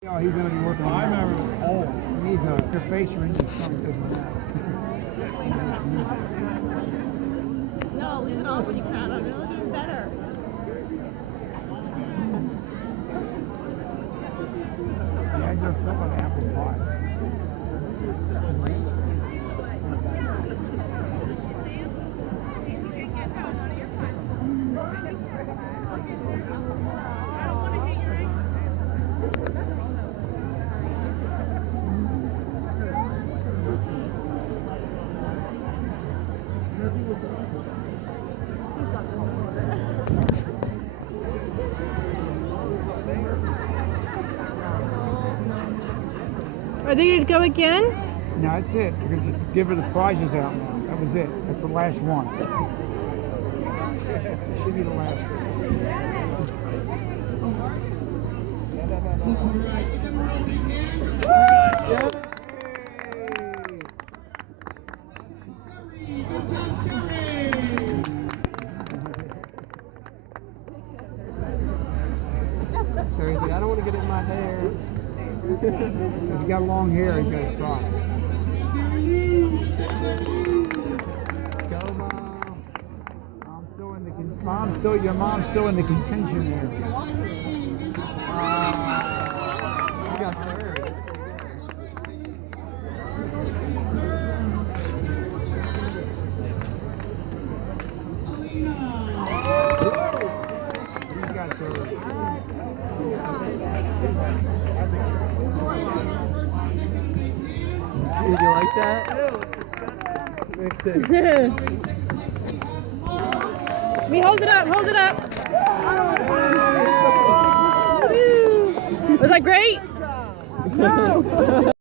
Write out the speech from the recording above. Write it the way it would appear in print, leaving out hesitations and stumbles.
Yeah, he's already working on that. I remember. Oh, he's your face ring is something doesn't matter. No, leave it on when you can. I'm gonna do better. Yeah, I just took an apple pie. Are they going to go again? No, that's it. We're going to give her the prizes out now. That was it. That's the last one. It should be the last one. So he's like, I don't want to get it in my hair. If you got long hair, you got to try. Go, Mom. Your mom's still in the contention area. You got third. You got third. Did you like that? Me, hold it up, hold it up. Woo. Was that great? No.